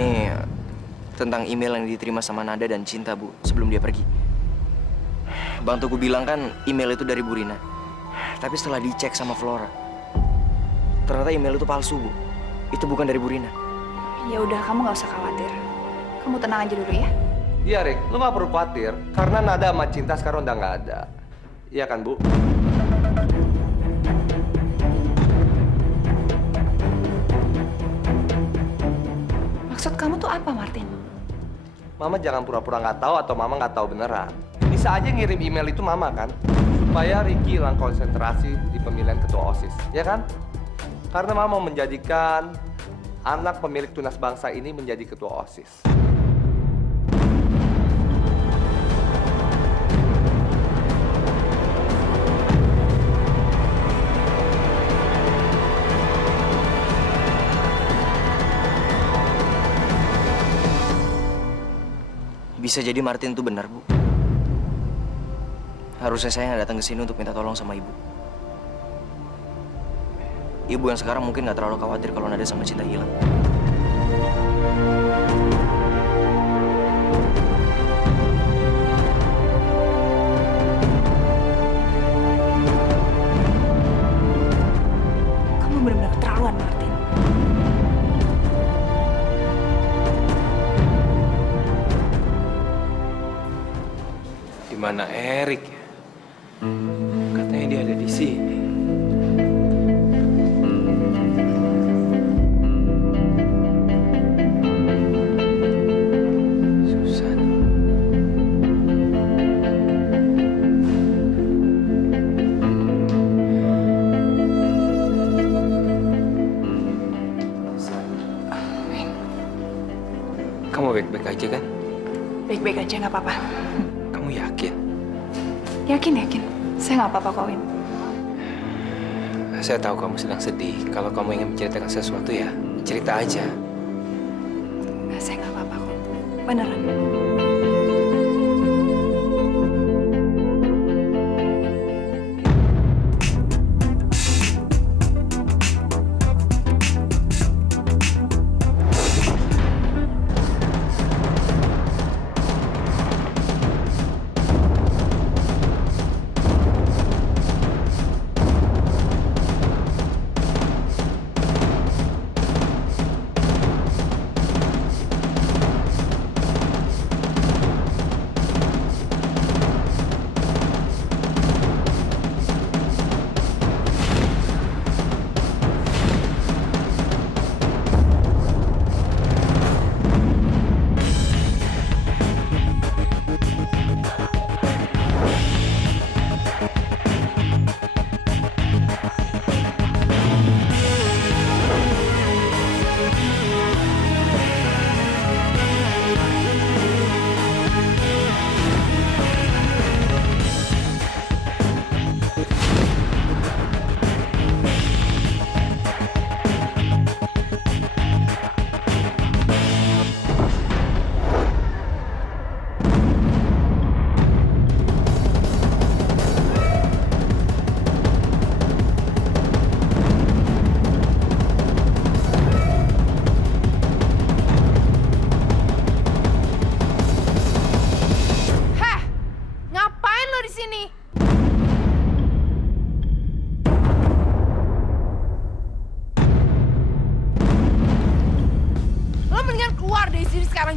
Ini tentang email yang diterima sama Nada dan Cinta, Bu, sebelum dia pergi. Bang Tugu bilang kan email itu dari Bu Rina. Tapi setelah dicek sama Flora, ternyata email itu palsu, Bu. Itu bukan dari Bu Rina. Ya udah, kamu nggak usah khawatir. Kamu tenang aja dulu ya. Iya, Rick. Lu nggak perlu khawatir. Karena Nada sama Cinta sekarang udah nggak ada. Iya kan, Bu? Maksud kamu tuh apa, Martin? Mama jangan pura-pura nggak tahu atau Mama nggak tahu beneran. Bisa aja ngirim email itu Mama kan? Supaya Ricky hilang konsentrasi di pemilihan ketua OSIS. Ya kan? Karena Mama mau menjadikan anak pemilik tunas bangsa ini menjadi ketua OSIS. Bisa jadi Martin itu benar, Bu. Harusnya saya nggak datang ke sini untuk minta tolong sama Ibu. Ibu yang sekarang mungkin nggak terlalu khawatir kalau Nada sama Cinta hilang. Kamu benar-benar keterlaluan, Martin. Di mana Erik ya? Katanya dia ada di sini. Susan. Kamu baik-baik aja kan? Baik-baik aja, nggak apa-apa. Kamu yakin? Yakin. Saya nggak apa-apa, kok, Win. Saya tahu kamu sedang sedih. Kalau kamu ingin menceritakan sesuatu ya, cerita aja. Saya nggak apa-apa, kok. Beneran.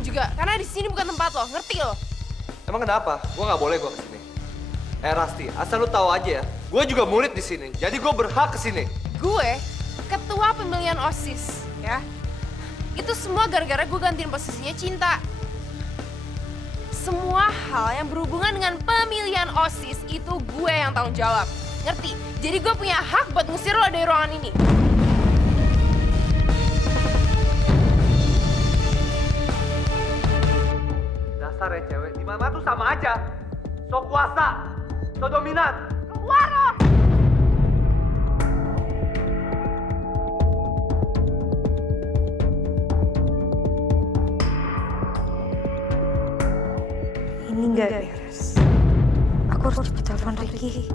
juga, karena di sini bukan tempat lo, ngerti lo? Emang kenapa? Gue nggak boleh gue kesini. Rasti, asal lu tahu aja ya, gue juga murid di sini, jadi gue berhak kesini. Gue ketua pemilihan OSIS, ya. Itu semua gara-gara gue gantiin posisinya Cinta. Semua hal yang berhubungan dengan pemilihan OSIS itu gue yang tanggung jawab, ngerti? Jadi gue punya hak buat ngusir lo dari ruangan ini. Dasar ya cewek, di mana tuh sama aja. So kuasa, so dominan. Keluar lo! Ini nggak beres. Aku harus cepet telepon Ricky.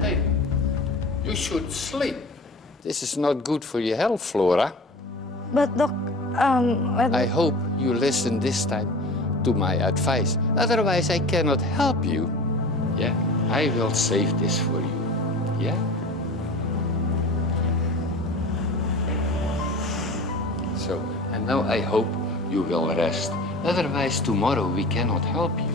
Hey, you should sleep. This is not good for your health, Flora. But Dok, I hope you listen this time to my advice. Otherwise, I cannot help you. Yeah, I will save this for you. Yeah? So, and now I hope you will rest. Otherwise, tomorrow we cannot help you.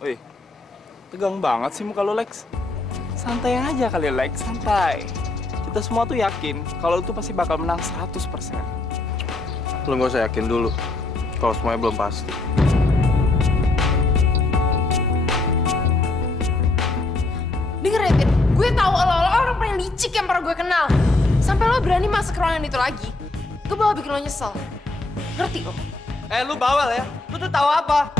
Wih, tegang banget sih muka lo, Lex. Santai aja kali, Lex, santai. Kita semua tuh yakin kalau lu tuh pasti bakal menang 100%. Lu nggak usah yakin dulu, kalau semuanya belum pasti. Denger ya, Vin, gue tahu lo orang paling licik yang pernah gue kenal. Sampai lo berani masuk ke ruangan itu lagi. Gue bakal bikin lo nyesel. Ngerti lo? Lu bawel ya? Lu tuh tahu apa?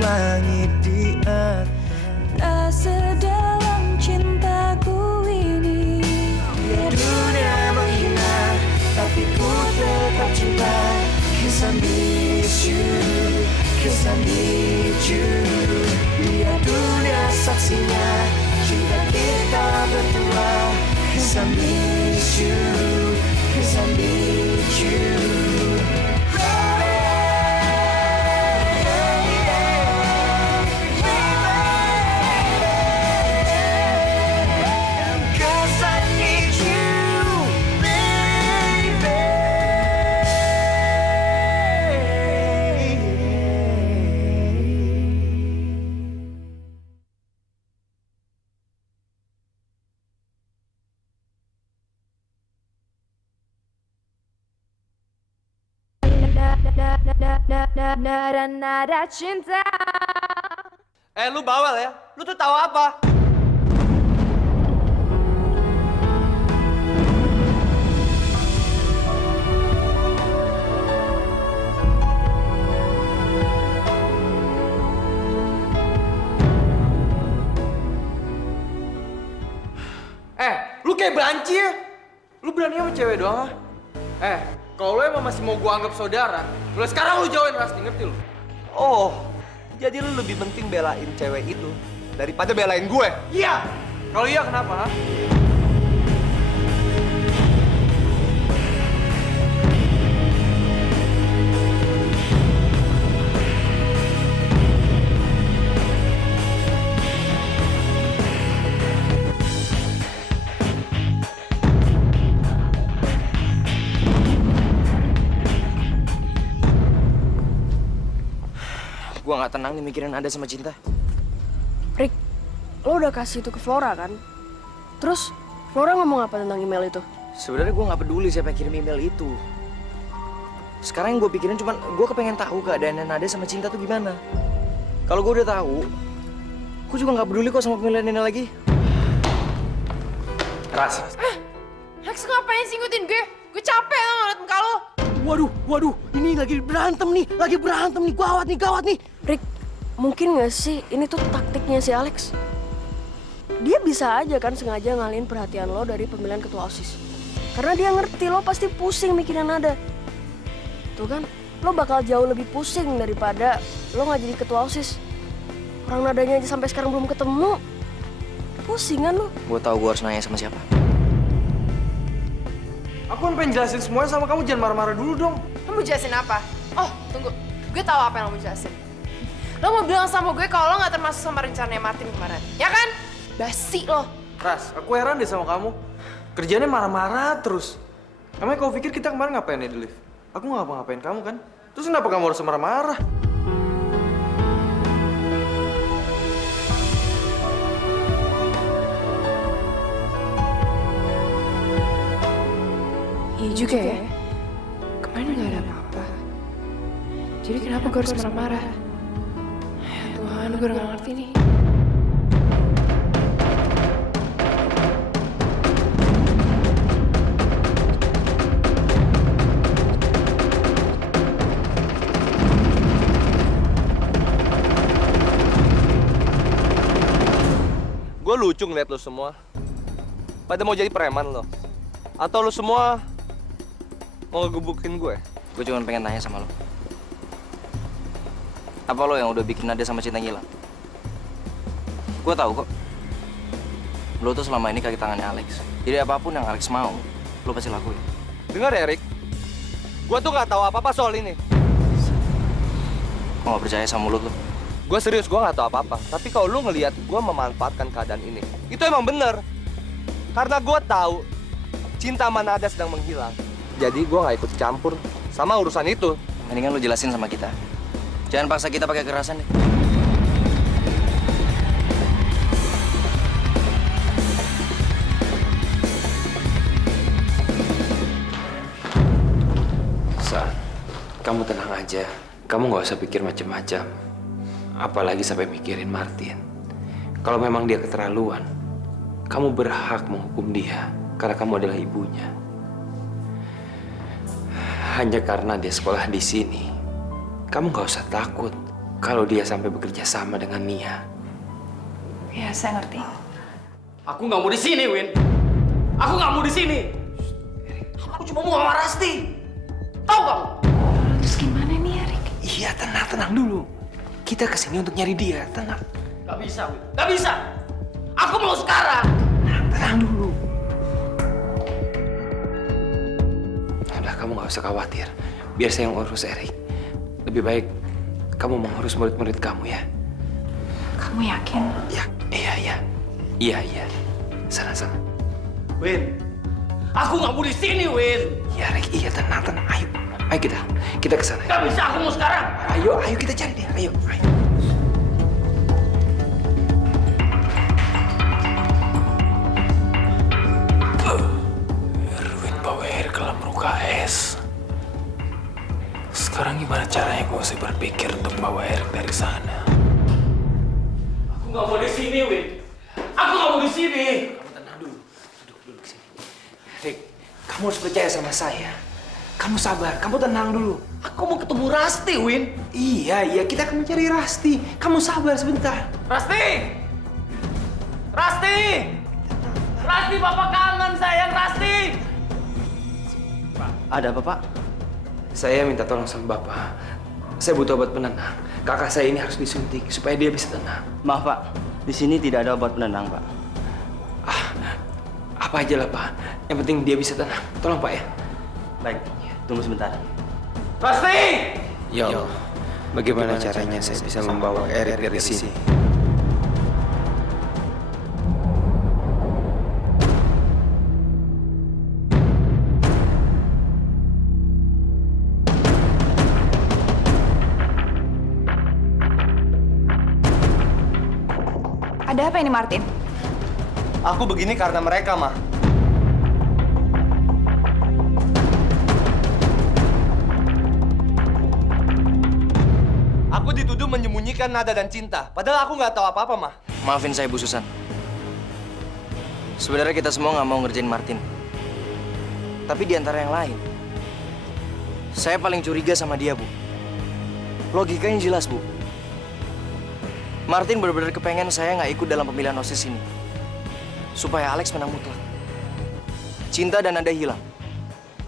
Langit di atas, tak sedalam cintaku ini. Biar dunia menghina, tapi ku tetap cinta. 'Cause I need you, 'cause I need you. Biar dunia saksinya cinta kita berdua. 'Cause I need you, 'cause I need you. Nada cinta. Lu bawel ya? Lu tuh tahu apa? Lu kayak banci ya? Lu berani sama cewek doang ah? Kalau lu emang masih mau gua anggap saudara, mulai sekarang lu jauhin Rasti, ngerti lu? Oh, jadi lu lebih penting belain cewek itu daripada belain gue? Iya! Kalau iya kenapa, ha? Gue gak tenang nih mikirin Nada sama Cinta. Rick, lo udah kasih itu ke Flora kan? Terus Flora ngomong apa tentang email itu? Sebenarnya gue gak peduli siapa yang kirim email itu. Sekarang yang gue pikirin cuma gue kepengen tahu keadaan Nada sama Cinta tuh gimana. Kalau gue udah tahu, gue juga gak peduli kok sama pemilihan ini lagi. Ras. Lex ngapain sih ngikutin gue? Gue capek tau ngeliat muka lo. Waduh, ini lagi berantem nih, gawat nih. Rick, mungkin gak sih ini tuh taktiknya si Alex? Dia bisa aja kan sengaja ngalihin perhatian lo dari pemilihan ketua OSIS. Karena dia ngerti lo pasti pusing mikirin Nada. Tuh kan, lo bakal jauh lebih pusing daripada lo gak jadi ketua OSIS. Orang Nadanya aja sampai sekarang belum ketemu. Pusing kan lo? Gue tahu gue harus nanya sama siapa. Aku kan pengen jelasin semuanya sama kamu, jangan marah-marah dulu dong. Lo mau jelasin apa? Oh, tunggu. Gue tahu apa yang lo mau jelasin. Lo mau bilang sama gue kalau lo gak termasuk sama rencananya Martin kemarin. Ya kan? Basi lo. Ras, aku heran deh sama kamu. Kerjanya marah-marah terus. Emangnya kau pikir kita kemarin ngapain ya di lift? Aku nggak ngapa-ngapain kamu kan? Terus kenapa kamu harus marah-marah? Iya juga ya. Kemarin gak ada apa-apa. Jadi kenapa gue harus marah-marah? Ya Tuhan, gue udah gak ngerti nih. Gue lucu ngeliat lo semua. Pada mau jadi preman lo. Atau lo semua mau ngegebukin gue? Gue cuma pengen tanya sama lo. Apa lo yang udah bikin Nada sama Cinta ngilang? Gue tahu kok. Lo tuh selama ini kaki tangannya Alex. Jadi apapun yang Alex mau, lo pasti lakuin. Dengar ya, Rick. Gue tuh nggak tahu apa-apa soal ini. Gue gak percaya sama mulut lo. Gue serius, gue nggak tahu apa-apa. Tapi kalau lu ngelihat gue memanfaatkan keadaan ini, itu emang bener. Karena gue tahu Cinta sama Nada sedang menghilang. Jadi gue nggak ikut campur sama urusan itu. Mendingan lo jelasin sama kita. Jangan paksa kita pakai kekerasan deh. Sa, kamu tenang aja. Kamu nggak usah pikir macam-macam. Apalagi sampai mikirin Martin. Kalau memang dia keterlaluan, kamu berhak menghukum dia karena kamu adalah ibunya. Hanya karena dia sekolah di sini, kamu nggak usah takut kalau dia sampai bekerja sama dengan Nia. Ya, saya ngerti. Aku nggak mau di sini, Win. Aku nggak mau di sini. Aku cuma mau sama Rasti. Tahu kamu? Terus gimana nih, Erik? Iya, tenang dulu. Kita kesini untuk nyari dia, tenang. Gak bisa, Win. Gak bisa. Aku mau sekarang. Tenang dulu. Udah, kamu nggak usah khawatir. Biar saya yang urus Erik. Lebih baik kamu mengurus murid-murid kamu ya. Kamu yakin? Ya, iya. Sana. Win, aku nggak mau di sini, Win. Iya, Rick. Iya, tenang. Ayo kita ke sana. Gak bisa, aku mau sekarang. Ayo kita cari dia. Ayo. Erwin bawa Erik ke dalam UKS. Sekarang gimana caranya gue mesti berpikir untuk bawa Erik dari sana? Aku nggak mau di sini, Win. Aku nggak mau di sini. Kamu tenang dulu. Duduk sini. Rick, kamu harus percaya sama saya. Kamu sabar, kamu tenang dulu. Aku mau ketemu Rasti, Win. Iya, kita akan mencari Rasti. Kamu sabar sebentar. Rasti! Rasti, Bapak kangen, sayang. Rasti! Ada apa, Pak? Saya minta tolong sama Bapak. Saya butuh obat penenang. Kakak saya ini harus disuntik supaya dia bisa tenang. Maaf, Pak. Di sini tidak ada obat penenang, Pak. Apa aja lah, Pak. Yang penting dia bisa tenang. Tolong, Pak ya. Baik, tunggu sebentar. Rasti! Ya Allah, bagaimana caranya saya bisa membawa Erik dari sini? Ada apa ini, Martin? Aku begini karena mereka, mah. Aku dituduh menyembunyikan Nada dan Cinta. Padahal aku nggak tahu apa-apa, mah. Maafin saya, Bu Susan. Sebenarnya kita semua nggak mau ngerjain Martin. Tapi di antara yang lain, saya paling curiga sama dia, Bu. Logikanya jelas, Bu. Martin benar-benar kepengen saya nggak ikut dalam pemilihan OSIS ini. Supaya Alex menang mutlak. Cinta dan Nada hilang.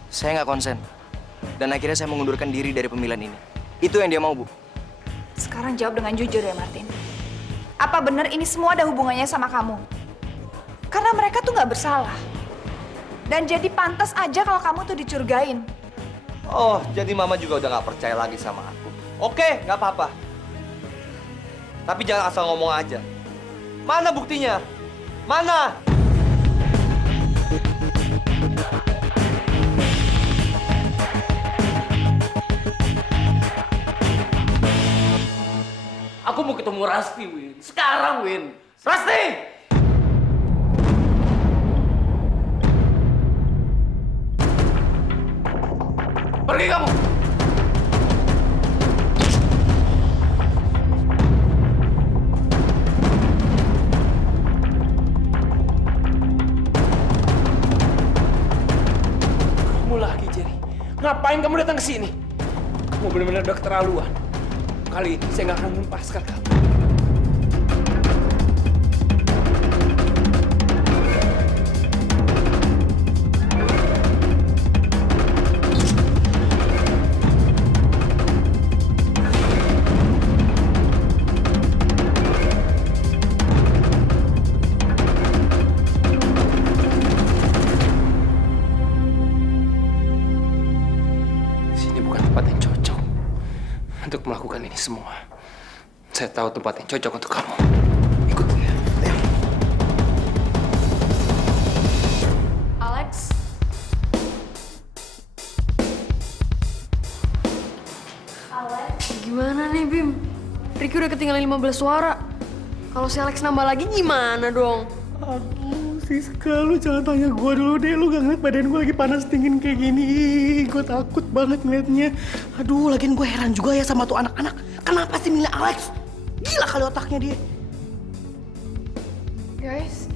Saya nggak konsen. Dan akhirnya saya mengundurkan diri dari pemilihan ini. Itu yang dia mau, Bu. Sekarang jawab dengan jujur ya, Martin. Apa benar ini semua ada hubungannya sama kamu? Karena mereka tuh nggak bersalah. Dan jadi pantas aja kalau kamu tuh dicurigain. Oh, jadi mama juga udah nggak percaya lagi sama aku. Oke, nggak apa-apa. Tapi jangan asal ngomong aja. Mana buktinya? Mana? Aku mau ketemu Rasti, Win. Sekarang, Win. Rasti! Pergi kamu! Kamu lagi, Jerry. Ngapain kamu datang ke sini? Kamu benar-benar udah keterlaluan. Kali ini saya nggak akan melepaskan kamu. semua. Saya tahu tempat yang cocok untuk kamu. Ikut ya. Ayo. Alex. Gimana nih, Bim? Ricky udah ketinggalan 15 suara. Kalau si Alex nambah lagi gimana dong? Aduh, Siska, lu jangan tanya gue dulu deh. Lu gak ngeliat badan gue lagi panas dingin kayak gini. Gue takut banget ngeliatnya. Aduh, lagian gue heran juga ya sama tuh anak-anak. Kenapa sih milih Alex? Gila kali otaknya dia. Guys,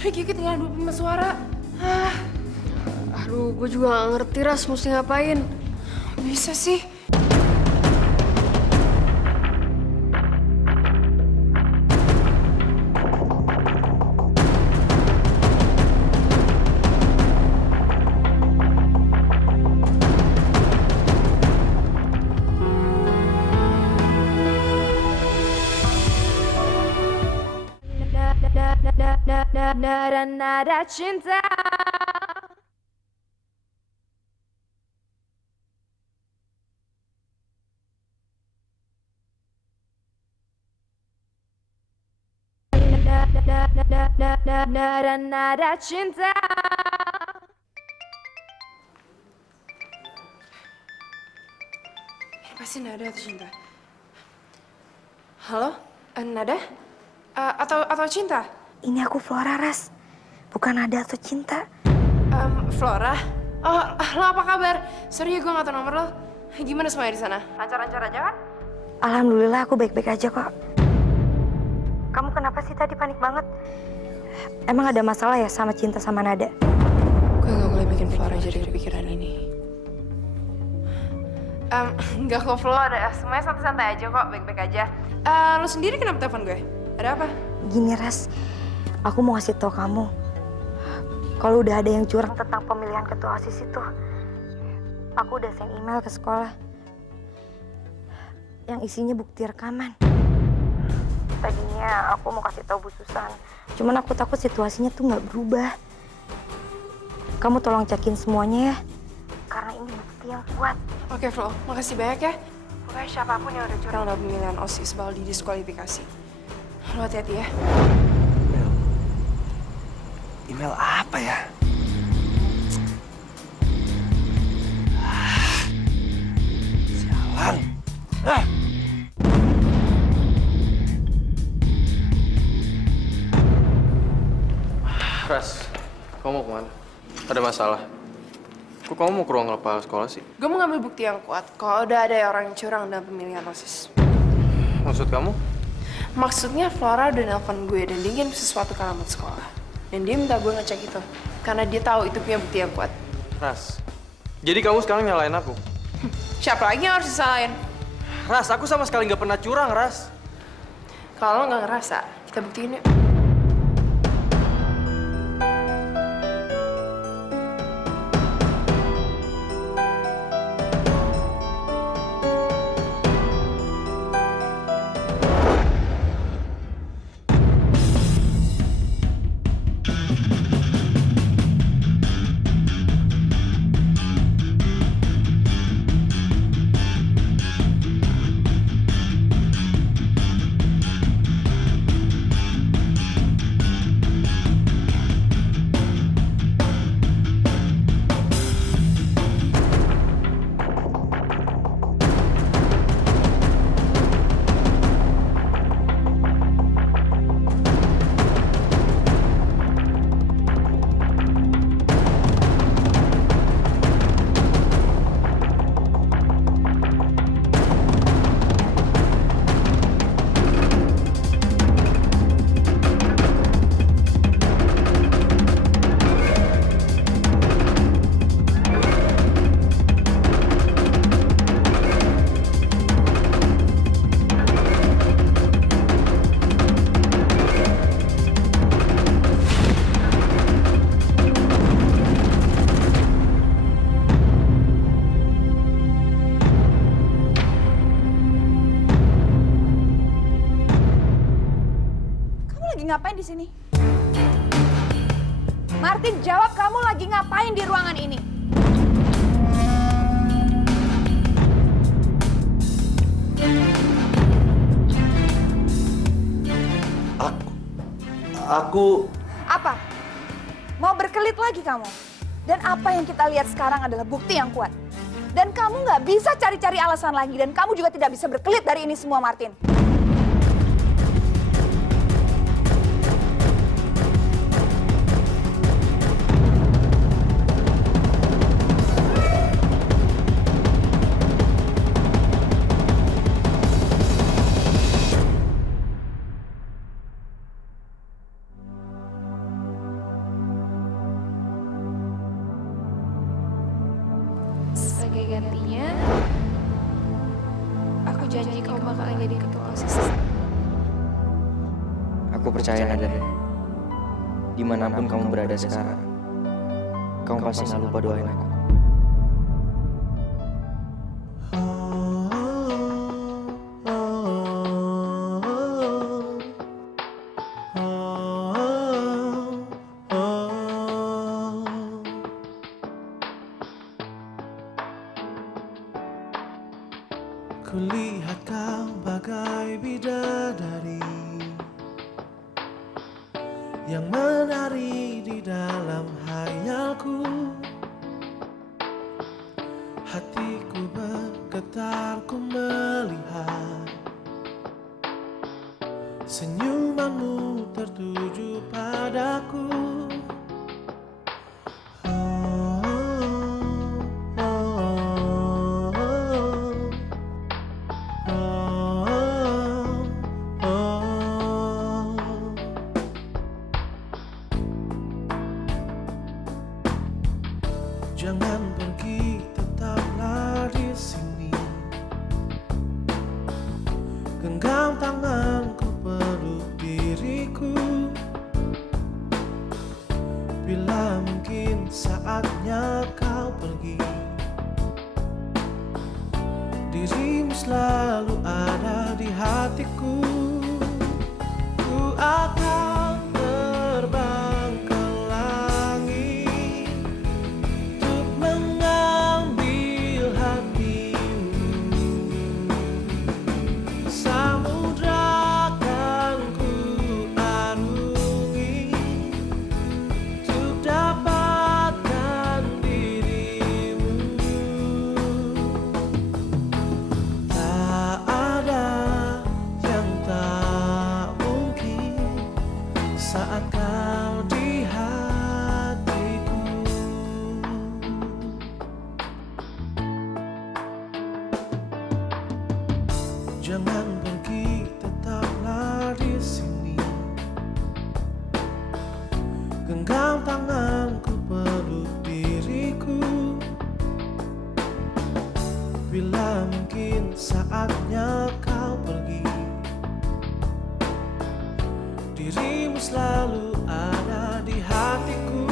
Ricky ketinggalan 25 suara. Aduh, gue juga gak ngerti Ras mesti ngapain. Bisa sih. Nada cinta. Nada cinta. Ini pasti Nada atau Cinta. Halo, Nada? Atau Cinta? Ini aku Flora, Ras. Bukan Nada atau Cinta. Flora? Oh, lo apa kabar? Sorry ya gue gak tau nomor lo. Gimana semuanya di sana? Lancar-lancar aja kan? Alhamdulillah aku baik-baik aja kok. Kamu kenapa sih tadi panik banget? Emang ada masalah ya sama Cinta sama Nada? Gue gak boleh bikin Flora jadi kepikiran ini. Enggak kok Flora, semuanya santai-santai aja kok, baik-baik aja. Lo sendiri kenapa telepon gue? Ada apa? Gini, Ras. Aku mau kasih tau kamu. Kalau udah ada yang curang tentang pemilihan ketua OSIS itu, aku udah send email ke sekolah. Yang isinya bukti rekaman. Tadinya aku mau kasih tahu Bu Susan. Cuman aku takut situasinya tuh nggak berubah. Kamu tolong cekin semuanya ya. Karena ini bukti yang kuat. Oke Flo, makasih banyak ya. Pokoknya siapapun yang udah curang dalam pemilihan OSIS bakal didiskualifikasi. Lo hati-hati ya. Email apa ya? Sialan. Ras, kamu mau kemana? Ada masalah? Kok kamu mau ke ruang kepala sekolah sih? Gue mau ngambil bukti yang kuat kalau udah ada orang yang curang dalam pemilihan OSIS. Maksud kamu? Maksudnya Flora udah nelpon gue dan dia ngirim sesuatu ke alamat sekolah. Dan dia minta gue ngecek itu. Karena dia tahu itu punya bukti yang kuat. Ras, jadi kamu sekarang nyalain aku? Siapa lagi yang harus disalahin? Ras, aku sama sekali nggak pernah curang, Ras. Kalau lo nggak ngerasa, kita buktiin yuk. Ngapain di sini? Martin, jawab, kamu lagi ngapain di ruangan ini? Aku... Apa? Mau berkelit lagi kamu? Dan apa yang kita lihat sekarang adalah bukti yang kuat. Dan kamu nggak bisa cari-cari alasan lagi. Dan kamu juga tidak bisa berkelit dari ini semua, Martin. Sebagai gantinya, aku janji kau bakalan jadi ketua OSIS. Aku percaya Nada. Dimanapun kamu berada sekarang, kamu pasti nggak lupa doain aku. Kulihat kau bagai bidadari yang menari di dalam hayalku. Hatiku bergetar ku melihat senyumanmu tertuju padaku. Jangan pergi, tetaplah di sini. Genggam tanganku, peluk diriku. Bila mungkin saatnya kau pergi, dirimu selalu ada di hatiku. Ku akan terbang ke langit untuk mengambil hatimu. Samudra akan ku arungi untuk dapatkan dirimu. Tak ada yang tak mungkin saat kau di hatiku. Jangan pergi, tetaplah di sini. Genggam tanganku, peluk diriku. Bila mungkin saatnya kau pergi, dirimu selalu ada di hatiku.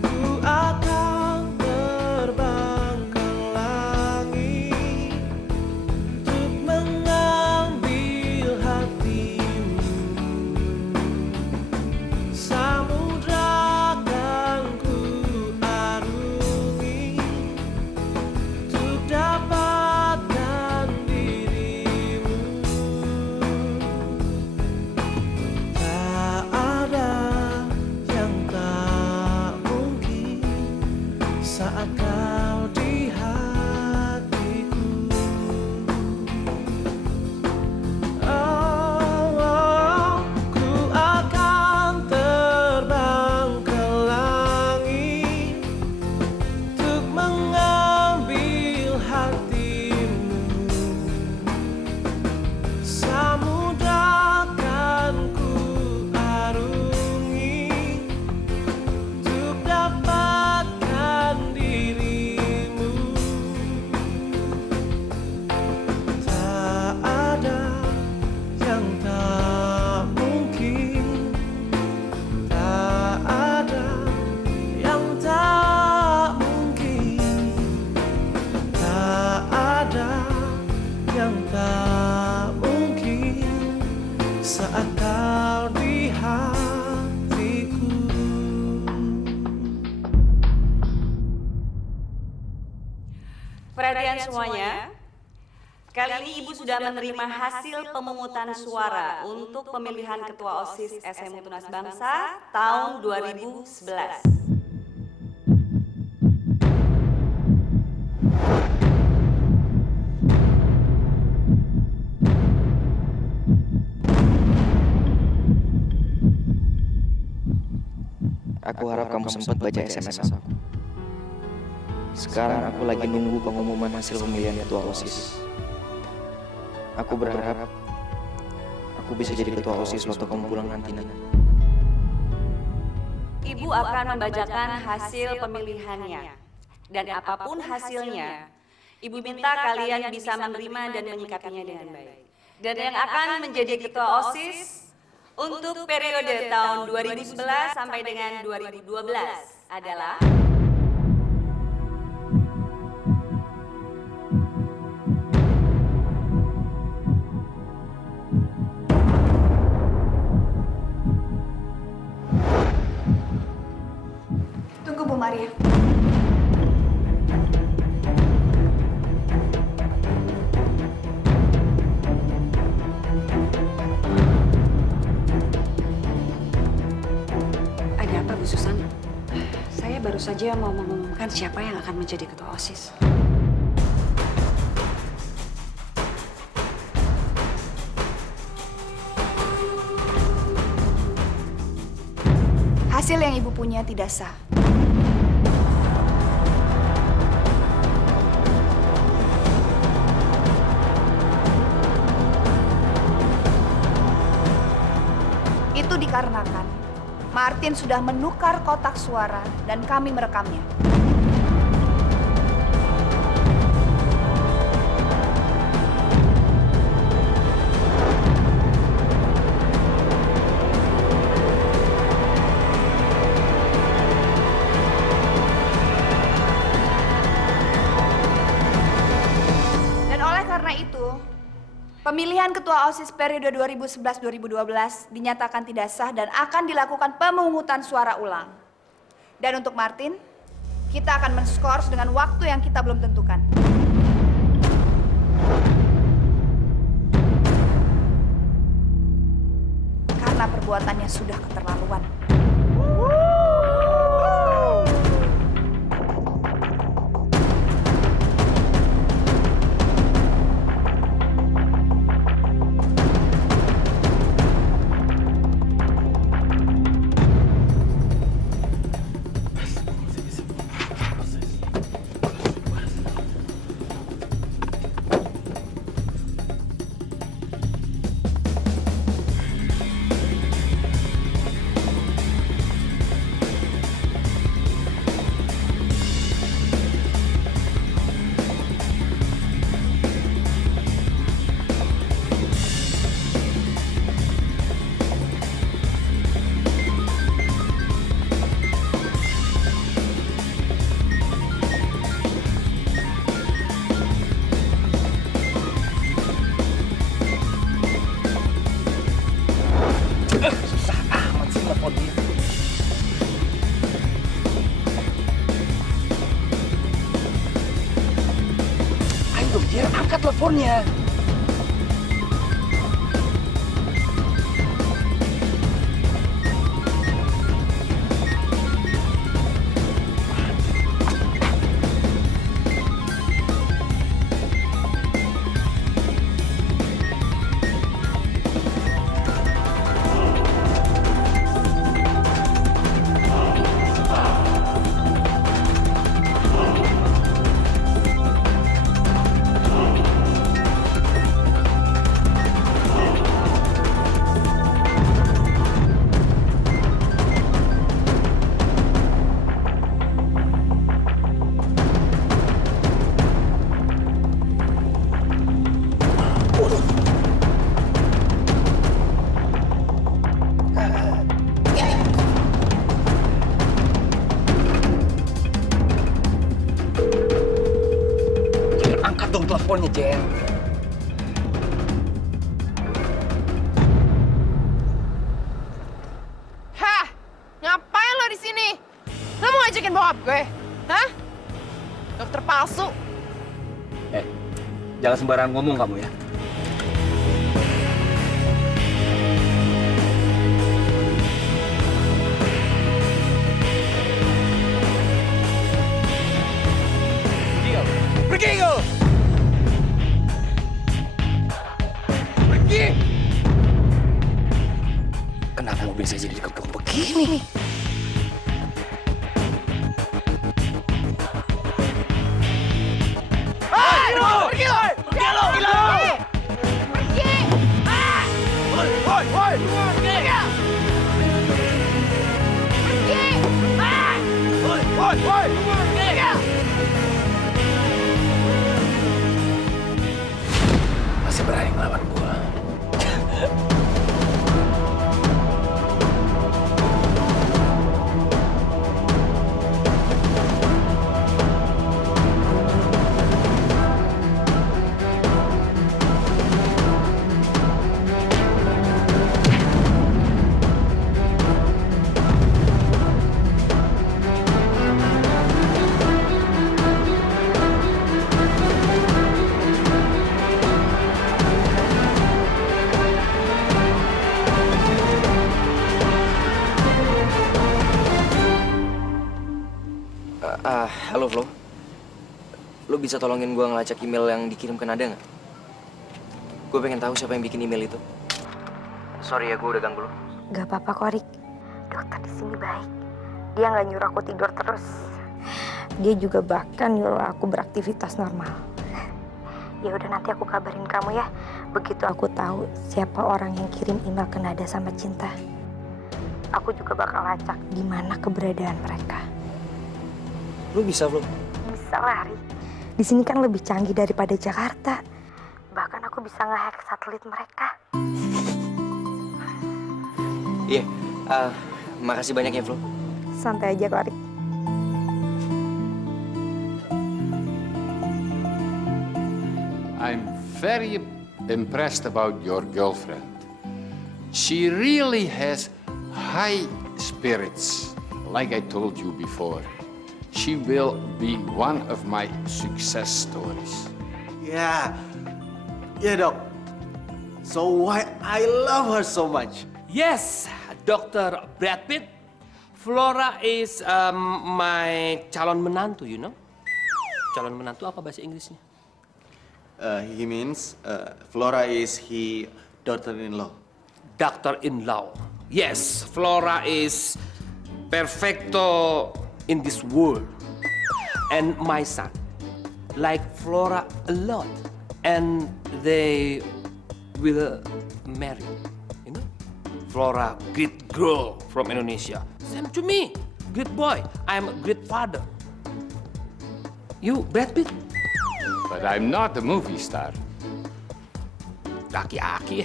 Ku akan terbang ke langit untuk mengambil hatimu. Samudra akan ku arungi untuk dapatkan dirimu. semuanya, kali ini Ibu sudah menerima hasil pemungutan suara untuk pemilihan Ketua OSIS SMU Tunas Bangsa tahun 2011. Aku harap kamu sempat baca SMS aku. Sekarang aku lagi nunggu pengumuman hasil pemilihan ketua OSIS. Aku berharap aku bisa jadi ketua OSIS waktu kamu pulang nanti. Ibu akan membacakan hasil pemilihannya. Dan apapun hasilnya, Ibu minta kalian bisa menerima dan menyikapinya dengan baik. Dan yang akan menjadi ketua OSIS untuk periode tahun 2011 sampai dengan 2012 adalah Tunggu Bu Maria. ada apa Bu Susan? Saya baru saja mau mengumumkan siapa yang akan menjadi ketua OSIS. Hasil yang Ibu punya tidak sah. Itu dikarenakan Martin sudah menukar kotak suara dan kami merekamnya. Dan oleh karena itu, pemilihan Ketua OSIS periode 2011-2012 dinyatakan tidak sah dan akan dilakukan pemungutan suara ulang. Dan untuk Martin, kita akan men-skors dengan waktu yang kita belum tentukan. Karena perbuatannya sudah keterlaluan. Angkat teleponnya. Angkat dong teleponnya, Jen. Hah? Ngapain lo di sini? Lo mau ngajakin bokap gue? Hah? Dokter palsu. Jangan sembarangan ngomong kamu ya. Pergi kau! Pergi! Kenapa mobil saya jadi dikepung begini? Pergi lo! Pergi lo! Pergi lo! Pergi! Woi! Woi! Woi! Pergi! Pergi! Woi! Woi! Woi! Pergi! Masih berani ngelawan gua. Halo Flo. Lo bisa tolongin gue ngelacak email yang dikirim ke Nada nggak? Gue pengen tahu siapa yang bikin email itu. Sorry ya, gue udah ganggu lo. Gak apa-apa kok, Rik. Dokter di sini baik. Dia nggak nyuruh aku tidur terus. Dia juga bahkan nyuruh aku beraktivitas normal. Ya udah, nanti aku kabarin kamu ya. Begitu aku tahu siapa orang yang kirim email ke Nada sama Cinta. Aku juga bakal lacak di mana keberadaan mereka. Lo bisa, Flo? Bisa lah, Rik. Di sini kan lebih canggih daripada Jakarta. Bahkan aku bisa nge-hack satelit mereka. Iya, makasih banyak ya, Flo. Santai aja kok, Rik. I'm very impressed about your girlfriend. She really has high spirits, like I told you before. She will be one of my success stories. Yeah. Yeah, Dok. So why I love her so much? Yes, Dr. Brad Pitt. Flora is my calon menantu, you know? Calon menantu apa bahasa Inggrisnya? He means Flora is he daughter-in-law. Doctor-in-law. Yes, Flora is perfecto in this world. And my son like Flora a lot. And they will marry, you know? Flora, great girl from Indonesia. Same to me, great boy. I'm a great father. You, Brad Pitt? But I'm not a movie star. Aki-aki.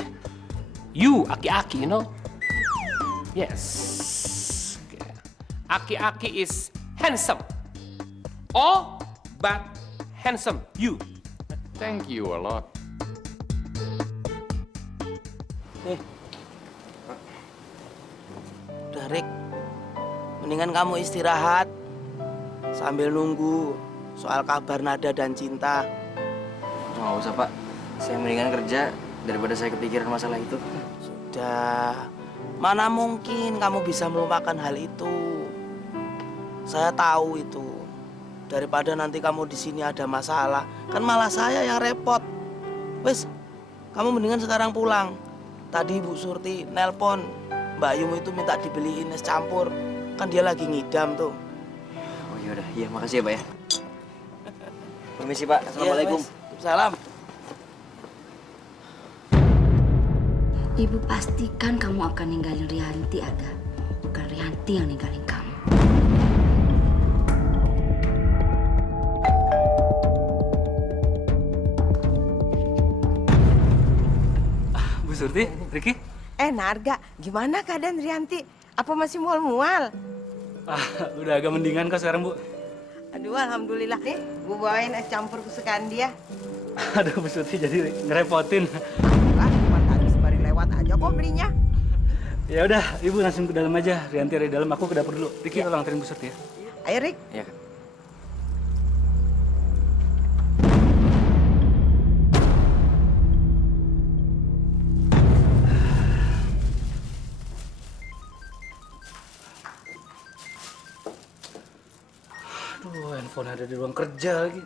You, aki-aki, you know? Yes. Okay. Aki-aki is handsome. Oh, but handsome. You. Thank you a lot. Udah, Rick. Mendingan kamu istirahat sambil nunggu soal kabar Nada dan Cinta. Nggak usah, Pak. Saya mendingan kerja daripada saya kepikiran masalah itu. Sudah. Mana mungkin kamu bisa melupakan hal itu. Saya tahu itu. Daripada nanti kamu di sini ada masalah, kan malah saya yang repot. Wes, kamu mendingan sekarang pulang. Tadi Bu Surti nelpon Mbak Yum itu minta dibeliin es campur. Kan dia lagi ngidam tuh. Oh yaudah, iya makasih ya, Pak ya. Permisi, Pak. Assalamualaikum. Salam. Ibu pastikan kamu akan ninggalin Rianti, Aga. Bukan Rianti yang ninggalin kamu. Bu Surti, Riki? Narga, gimana keadaan Rianti? Apa masih mual-mual? Udah agak mendingan kok sekarang, Bu. Aduh, alhamdulillah. Nih, Bu bawain es campur kesukaan dia. Aduh, Bu Surti jadi ngerepotin. Cuma tadi sembari lewat aja kok belinya. Ya udah, Ibu langsung ke dalam aja. Rianti ada di dalam, aku ke dapur dulu. Riki, tolong anterin Bu Surti ya. Ayo, Rik. Iya, Kak. ada di ruang kerja lagi.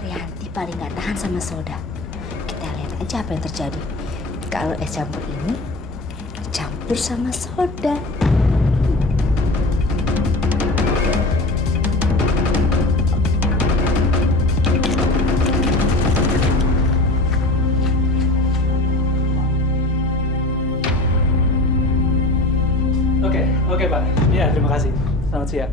Rianti paling nggak tahan sama soda. Kita lihat aja apa yang terjadi kalau es campur ini dicampur sama soda. Oke Pak. Ya, terima kasih. Selamat siang.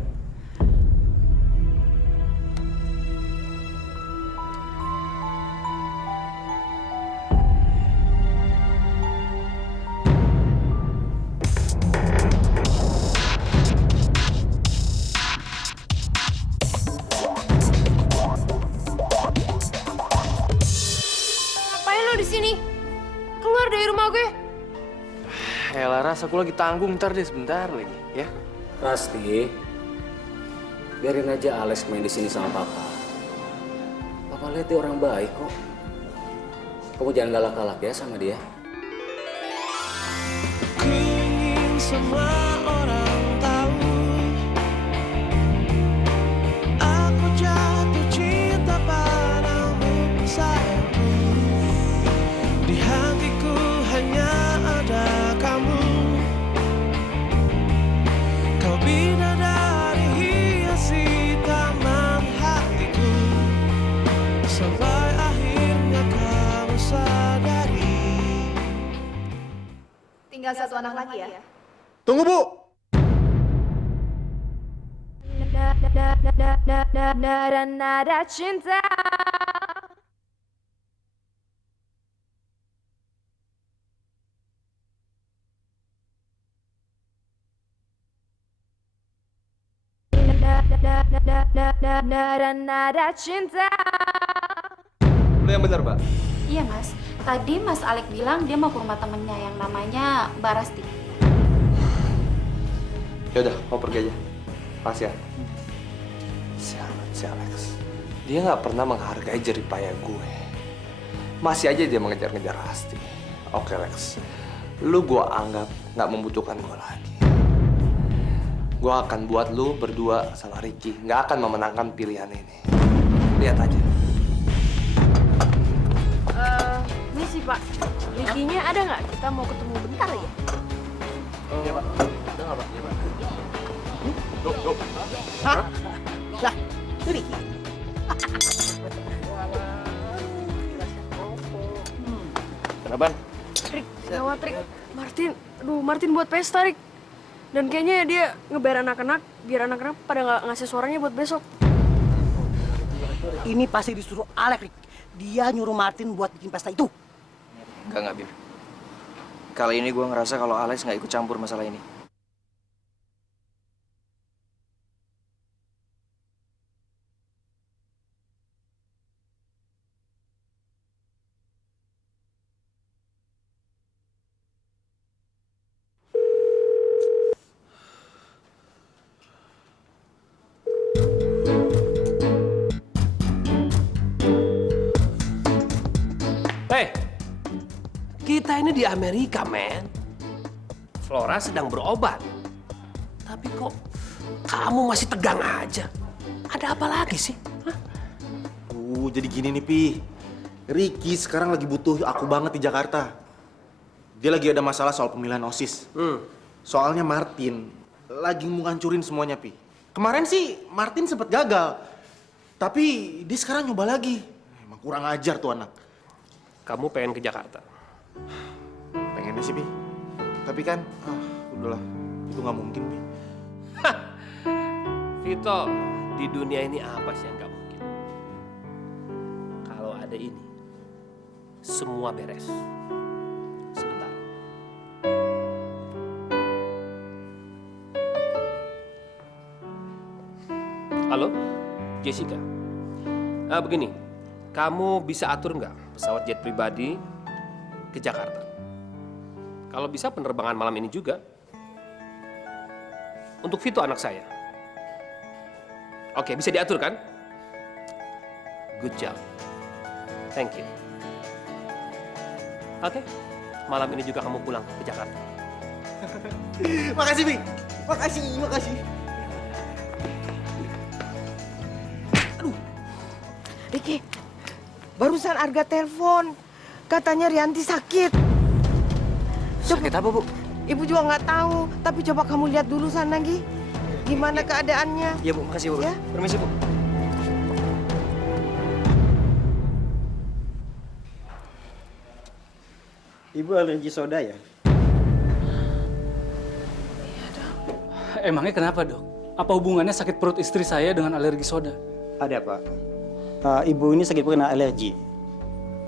Ngapain lo di sini? Keluar dari rumah gue. Ya Laras, aku lagi tanggung, ntar deh sebentar lagi, ya. Rasti, biarin aja Alex main di sini sama Papa. Papa lihat dia orang baik kok. Kamu jangan galak-galak ya sama dia. Ingin semua orang tahu aku jatuh cinta padamu sayangku. Di hatiku hanya ada kamu. Kau bidadari hiasi taman hatiku. Sampai akhirnya kamu sadari. Tinggal satu anak lagi ya. Tunggu, Bu! Nada cinta. Nada cinta. Lu yang benar, Mbak. Iya mas, tadi Mas Alek bilang dia mau ke rumah temennya yang namanya Mbak Rasti. Yaudah, mau pergi aja. Makasih ya. Sialan si Alex. Dia nggak pernah menghargai jeripaya gue. Masih aja dia mengejar-ngejar Rasti. Oke, Lex. Lu gue anggap nggak membutuhkan gue lagi. Gue akan buat lu berdua sama Ricky nggak akan memenangkan pilihan ini. Lihat aja. Ini sih Pak, Ricky-nya ada nggak? Kita mau ketemu bentar ya. Iya, Pak. Udah nggak, Pak? Iya, Pak. Yuk. Hah? Lah, itu Ricky. Kenapa? Rik, gawat Rik. Martin buat pesta Rik. Dan kayaknya dia ngebayar anak-anak, biar anak-anak pada nggak ngasih suaranya buat besok. Ini pasti disuruh Alek, Rik. Dia nyuruh Martin buat bikin pesta itu. Enggak, Bim. Kali ini gue ngerasa kalau Alex nggak ikut campur masalah ini. Hei, kita ini di Amerika, men. Flora sedang berobat. Tapi kok kamu masih tegang aja? Ada apa lagi sih? Hah? Jadi gini nih, Pi. Ricky sekarang lagi butuh aku banget di Jakarta. Dia lagi ada masalah soal pemilihan OSIS. Soalnya Martin lagi mau ngancurin semuanya, Pi. Kemarin sih Martin sempat gagal. Tapi dia sekarang nyoba lagi. Emang kurang ajar tuh anak. Kamu pengen ke Jakarta? Pengennya sih, Pi. Tapi kan, udahlah. Itu nggak mungkin, Pi. Vito, di dunia ini apa sih yang nggak mungkin? Kalau ada ini, semua beres. Sebentar. Halo, Jessica. Begini, kamu bisa atur nggak pesawat jet pribadi ke Jakarta? Kalau bisa penerbangan malam ini juga. Untuk Vito anak saya. Oke, bisa diatur kan? Good job. Thank you. Oke, malam ini juga kamu pulang ke Jakarta. Makasih, Bi. Makasih. Riki, barusan Arga telepon. Katanya Rianti sakit. Sakit apa, Bu? Ibu juga nggak tahu, tapi coba kamu lihat dulu sana, Gi. Gimana keadaannya? Iya, Bu. Makasih, Bu. Ya? Permisi, Bu. Ibu alergi soda ya? Emangnya kenapa, Dok? Apa hubungannya sakit perut istri saya dengan alergi soda? Ada, Pak. Ibu ini sakit kena alergi.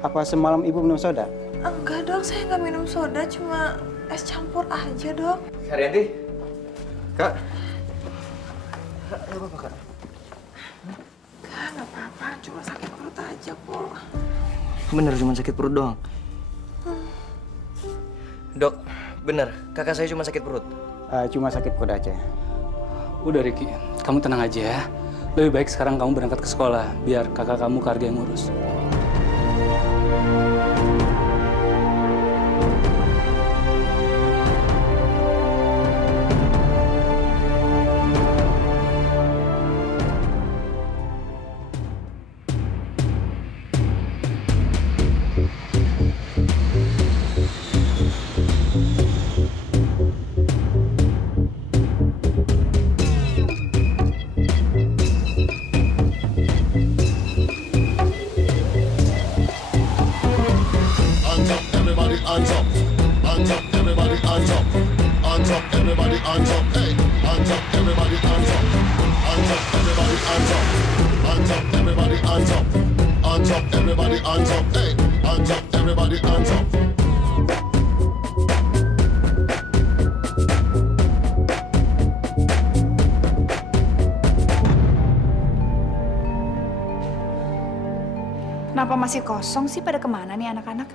Apa semalam ibu minum soda? Enggak, Dok. Saya nggak minum soda, cuma es campur aja, Dok. Kak Rianti? Kak? Gak apa-apa, Kak. Kak, nggak apa-apa. Cuma sakit perut aja kok. Bener, cuma sakit perut doang. Dok, bener. Kakak saya cuma sakit perut. Cuma sakit perut aja. Udah, Ricky. Kamu tenang aja ya. Lebih baik sekarang kamu berangkat ke sekolah, biar kakak kamu Karga yang ngurus. Kenapa masih kosong sih? Pada kemana nih anak-anak?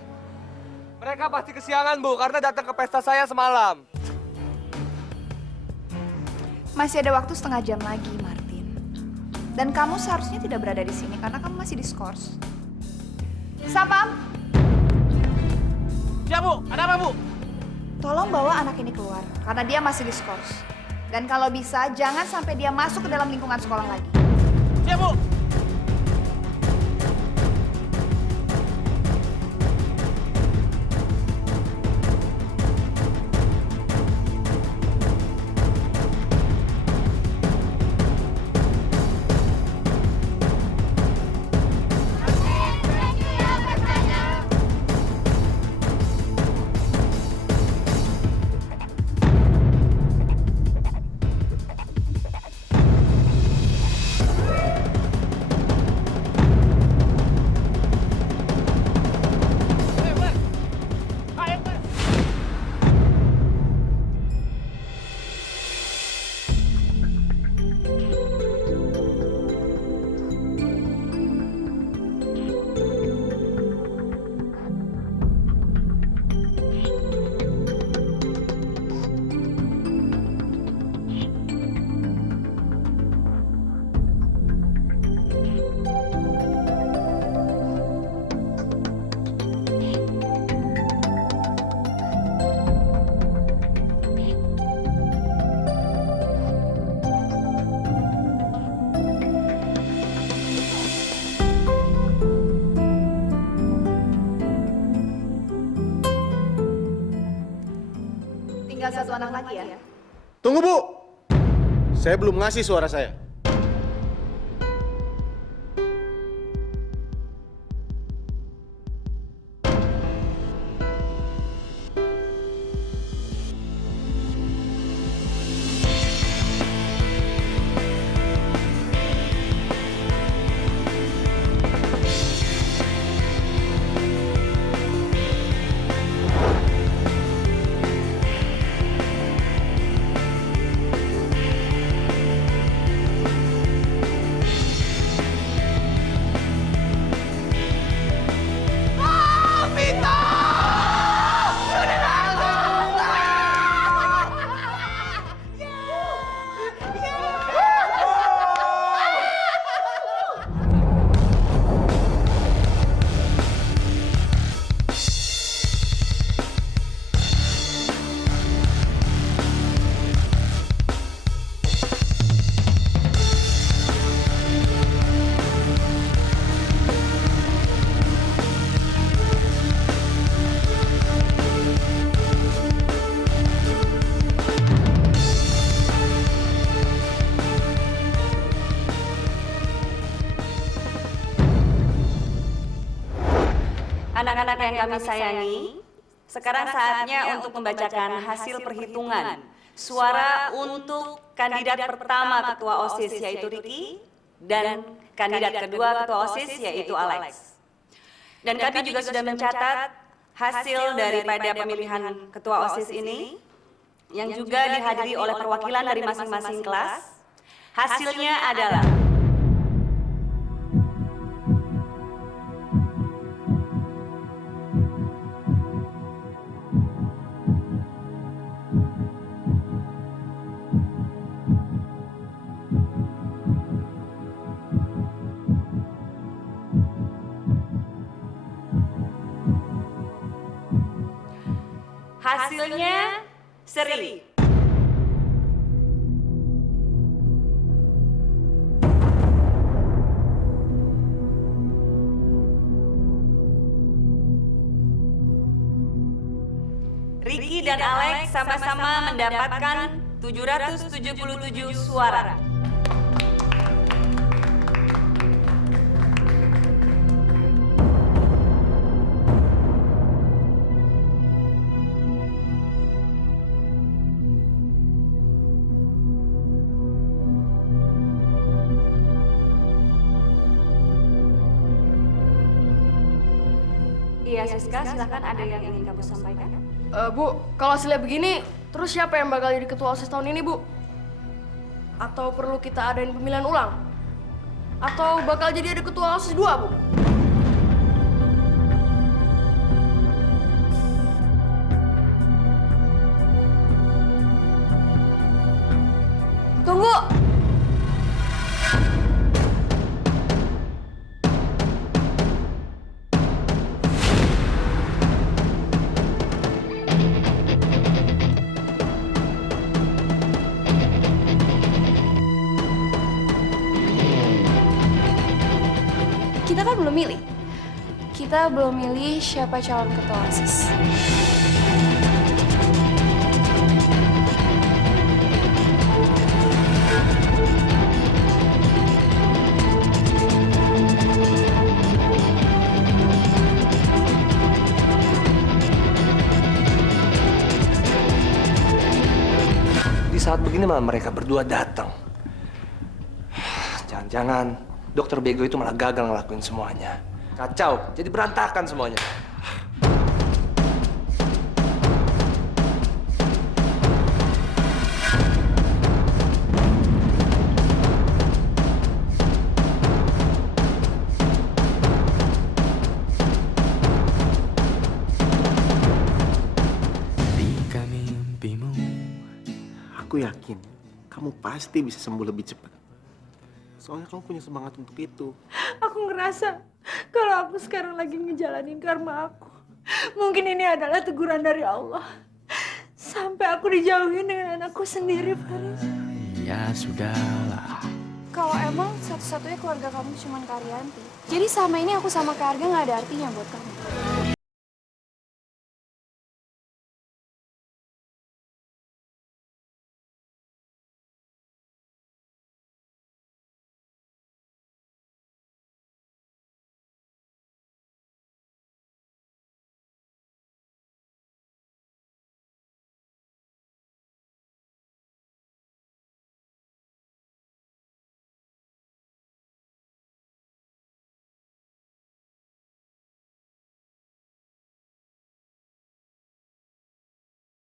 Mereka pasti kesiangan, Bu, karena datang ke pesta saya semalam. Masih ada waktu setengah jam lagi, Martin. Dan kamu seharusnya tidak berada di sini karena kamu masih diskors. Sapam! Ya, Bu. Ada apa, Bu? Tolong bawa anak ini keluar karena dia masih diskors. Dan kalau bisa, jangan sampai dia masuk ke dalam lingkungan sekolah lagi. Ya, Bu. Tinggal satu anak lagi ya. Tunggu, Bu. Saya belum ngasih suara saya. Anak-anak yang kami sayangi, sekarang saatnya untuk membacakan hasil perhitungan suara untuk kandidat pertama ketua OSIS yaitu Ricky dan kandidat kedua ketua OSIS yaitu Alex. Dan kami juga sudah mencatat hasil daripada pemilihan ketua OSIS ini yang juga dihadiri oleh perwakilan dari masing-masing kelas. Hasilnya adalah Seri. Ricky dan Alex sama-sama mendapatkan 777 suara. Iya, Siska, silakan ada yang ingin kamu sampaikan? Bu, kalau hasilnya begini, terus siapa yang bakal jadi ketua OSIS tahun ini, Bu? Atau perlu kita adain pemilihan ulang? Atau bakal jadi ada ketua OSIS 2, Bu? Tunggu! Kita belum milih siapa calon ketua OSIS. Di saat begini malah mereka berdua datang. Jangan-jangan dokter bego itu malah gagal ngelakuin semuanya. Kacau, jadi berantakan semuanya. Aku yakin kamu pasti bisa sembuh lebih cepat. Soalnya kamu punya semangat untuk itu. Aku ngerasa kalau aku sekarang lagi ngejalanin karma aku. Mungkin ini adalah teguran dari Allah. Sampai aku dijauhin dengan anakku sendiri, Faris. Ya sudahlah. Kalau emang satu-satunya keluarga kamu cuma Karyanti, jadi selama ini aku sama Kak Arga nggak ada artinya buat kamu.